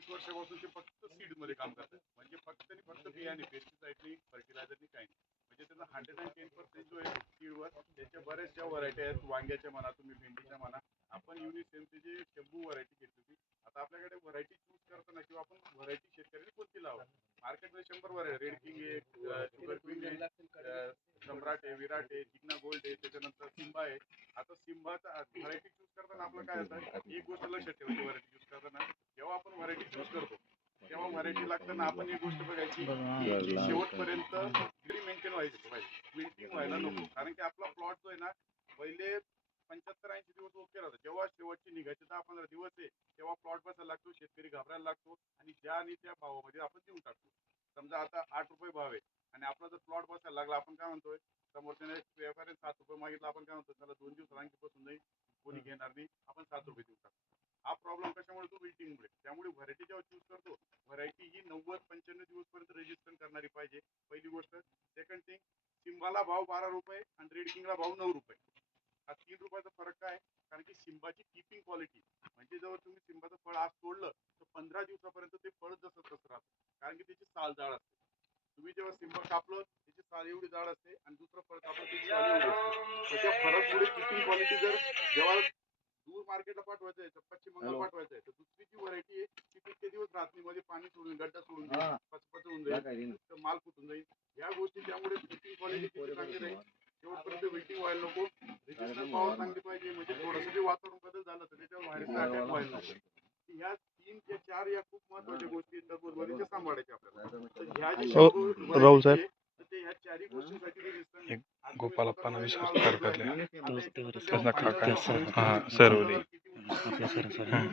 तीस वर्षापासून ते फक्त सीडमध्ये काम करतात. म्हणजे फक्त आणि फक्त बियाणे पेस्टिसाइडनी फर्टिलायझरनी काही नाही. म्हणजे त्याचा हंड्रेड अँड टेन पर्सेंट जो आहे सीडवर त्याच्या बऱ्याचशा व्हरायटी आहेत. वांग्याच्या म्हणा तुम्ही भेंडीच्या म्हणा. आपण युनिसेमची जी शंभू व्हरायटी घेतली होती आता आपल्याकडे व्हरायटी चूज करताना किंवा आपण व्हरायटी शेतकऱ्यांनी कोणती लावा मार्केटमध्ये शंभर व्हरायटी रेड किंग आहे शुगर क्वीन आहे सम्राट आहे विराट आहे चिन्ना गोल्ड आहे त्याच्यानंतर सिम्बा आहे. आता सिम्बाचा व्हरायटी चूज करताना आपलं काय असतं? एक गोष्ट लक्षात ठेवायची व्हरायटी चूज करताना. जेव्हा आपण व्हरायटी चूज करतो तेव्हा व्हरायटी लागताना आपण एक गोष्ट बघायची की शेवटपर्यंत ग्री मेंटेन व्हायची पाहिजे विल्टिंग व्हायला नको. कारण की आपला प्लॉट जो आहे ना पहिले पंच्याहत्तर ऐंशी दिवस ओके राहतो जेव्हा शेवटची निघायचे दहा पंधरा दिवस आहे तेव्हा प्लॉट बसायला लागतो शेतकरी घाबरायला लागतो आणि ज्या आणि त्या भावामध्ये आपण देऊन टाकतो. समजा आता आठ रुपये भाव आहे आणि आपला जर प्लॉट बसायला लागला आपण काय म्हणतोय? समोरच्याने व्यापाऱ्याने सात रुपये मागितला आपण काय म्हणतो त्याला दोन दिवस रांगी बसून नाही कोणी घेणार नाही आपण सात रुपये देऊ टाकतो. हा प्रॉब्लेम कशामुळे? तो वेटिंगमुळे त्यामुळे व्हरायटी जेव्हा चूज करतो व्हरायटी ही नव्वद पंच्याण्णव दिवसपर्यंत पर्यंत करणारी पाहिजे. पहिली गोष्ट. सेकंड थिंग सिंबाला भाव बारा रुपये आणि रेड किंगला भाव नऊ रुपये. हा तीन रुपयाचा फरक काय? कारण की सिम्बाची किपिंग क्वालिटी म्हणजे जेव्हा तुम्ही सिम्बाचं फळ आज तोडलं तर पंधरा दिवसापर्यंत ते फळ जसं तसं राहतं. कारण की त्याची साल जाड असते. तुम्ही जेव्हा सिम्बा कापलं त्याची साल एवढी जाड असते आणि दुसरं फळ कापलं त्याची साल एवढी असते. त्या किपिंग क्वालिटी जर जेव्हा दूर मार्केटला पाठवायचं आहे पश्चिम बंगाल पाठवायचं आहे तर दुसरी जी व्हरायटी आहे ती तितके दिवस रात्रीमध्ये पाणी सोडून गड्डा सोडून जाईल पचपच होऊन जाईल माल फुटून जाईल. या गोष्टी त्यामुळे किपिंग क्वालिटी चांगली राहील? शेवटपर्यंत वेटिंग व्हायला नको. रेजिस्टर पॉवर चांगली पाहिजे. म्हणजे थोडंसं जे वातावरण बदल झालं तर त्याच्यावर व्हायरसचा अटॅक व्हायला नको. ह्या तीन ते चार या खूप महत्त्वाच्या गोष्टी बरोबरीच्या सांभाळायच्या आपल्याला. तर ह्या जे हो, शंभर राहुल साहेब. गोपालप्पांना विश्वास करले. आता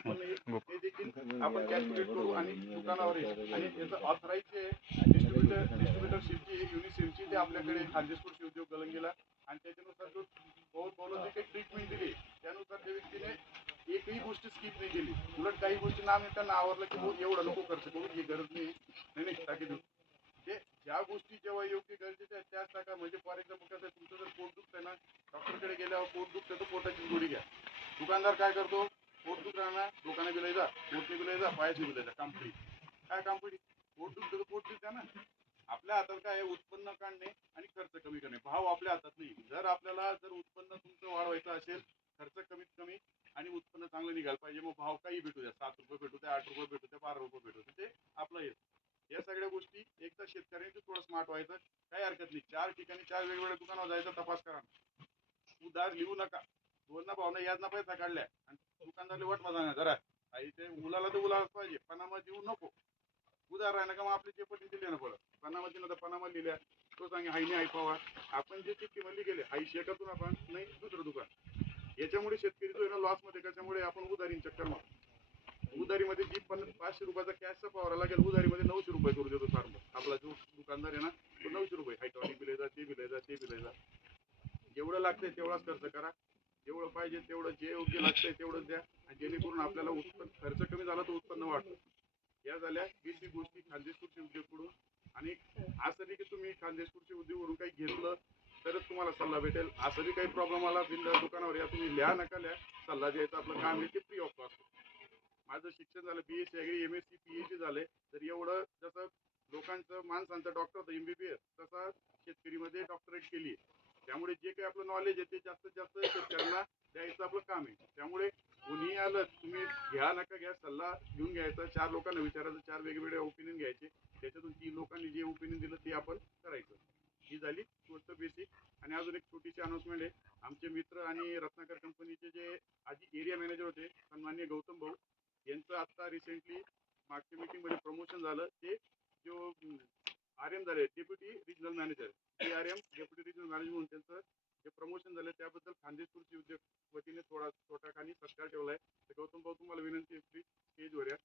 याच्यात आपण कॅल्क्युलेट करू आणि दुकानावर येईल आणि याचं ऑथराईजचे डिस्ट्रीब्युटर डिस्ट्रीब्युटरशिपची युनिसेमची ते आपल्याकडे खानदेशपूर शिवदेव गलंगीला आणि त्याच्यानुसार जो पौर पौलं जे काही ट्रीटमेंट दिली. त्यानुसार त्या व्यक्तीने एकही गोष्ट स्किप नाही केली. उलट काही गोष्टी नाम त्यांना आवडलं की भाऊ एवढं नको खर्च करू ही गरज नाही. नाही टाकी देऊ. ते ज्या गोष्टी जेव्हा योग्य गरजेच्या आहेत त्याच टाका. म्हणजे फॉर एक्झाम्पल कसं तुमचं जर पोट दुखतंय ना डॉक्टरकडे गेल्यावर पोट दुखतं तर पोटाची गोळी घ्या. दुकानदार काय करतो? पोट दुखणार ना दुकाने बिलाय जा पोटने बिलाय जा पायाची बिलाय जा कंप्लीट काय कंप्लीट पोट दुखतं पोट द्या ना. आपल्या हातात काय उत्पन्न काढणे आणि खर्च कमी करणे. भाव आपल्या हातात नाही. जर आपल्याला जर उत्पन्न तुमचं वाढवायचं असेल खर्च कमीत कमी आणि उत्पन्न चांगलं निघायला पाहिजे मग भाव काही भेटू द्या. सात रुपये भेटू द्या आठ रुपये भेटू द्या बारा रुपये भेटू द्या. ते आपलं हे या सगळ्या गोष्टी एकदा शेतकऱ्यांचं थोडं स्मार्ट व्हायचं. काही हरकत नाही. चार ठिकाणी चार वेगवेगळ्या दुकानावर जायचं तपास करा. उधार लिहू नका. दोन ना भावना याच ना पैसा काढल्या. आणि दुकानदारले वाट माझा जरा आई ते मुलाला तर उलाच पाहिजे. पनामा देऊ नको. उधार आहे ना का मग आपली चेपटी दिली ना पडत पनामा दिलं तर पनामा लिहिल्या. तो सांगे हाईने ऐकावा. आपण जे चिठ्ठी म्हणली गेले आई शेतातून आपण नाही दुसरं दुकान. याच्यामुळे शेतकरी जो आहे ना लॉसमध्ये त्याच्यामुळे आपण उधारी चक्कर मारतो उधारीमध्ये जी पण पाचशे रुपयाचा कॅशचा पावरा लागेल उधारीमध्ये नऊशे रुपये करू देतो फार्म. आपला जो दुकानदार आहे ना तो नऊशे रुपये. हायटॉनिक बिले जा ते बिले जा ते बिले जा. जेवढं लागतंय तेवढाच खर्च करा. पाहिजे तेवढं जे योग्य लागतंय तेवढंच द्या. आणि जेणेकरून आपल्याला उत्पन्न खर्च कमी झाला तर उत्पन्न वाढतं. या झाल्या बेसिक गोष्टी खानदेशपूरचे उद्योगकडून. आणि असं नाही की तुम्ही खानदेशपूरचे उद्योगवरून काही घेतलं तरच तुम्हाला सल्ला भेटेल. असं बी काही प्रॉब्लेम आला बिंदा दुकानावर या तुम्ही लिहा नका लिहा. सल्ला द्यायचं आपलं काम आहे ते फ्री ऑफ कॉस्ट माझं शिक्षण झालं B S C agri M S C P H D झालंय तर एवढं जसं लोकांचं माणसांचं डॉक्टर होतं एम बी बी एस तसा शेतकरीमध्ये डॉक्टरेट केली आहे त्यामुळे जे काही आपलं नॉलेज आहे ते जास्तीत जास्त शेतकऱ्यांना द्यायचं आपलं काम आहे. त्यामुळे कोणी आलं तुम्ही घ्या नका घ्या सल्ला घेऊन घ्यायचा. चार लोकांना विचारायचं चार वेगवेगळे ओपिनियन घ्यायचे. त्याच्यातून तीन लोकांनी जे ओपिनियन दिलं ते आपण करायचं. ही झाली गोष्ट बेसिक आणि अजून एक छोटीशी अनाउन्समेंट आहे. आमचे मित्र आणि रत्नाकर कंपनीचे जे आधी एरिया मॅनेजर होते सन्मान्य गौतम भाऊ यांचं आता रिसेंटली मागच्या मीटिंगमध्ये प्रमोशन झालं. ते जो आर एम झाले deputy regional manager D R M deputy regional manager म्हणून त्यांचं जे प्रमोशन झालं त्याबद्दल खानदेशपूरची उद्योग वतीने थोडा छोटा खाली सत्कार ठेवला आहे तर गौतम भाऊ तुम्हाला विनंती आहे प्लीज स्टेजवर या.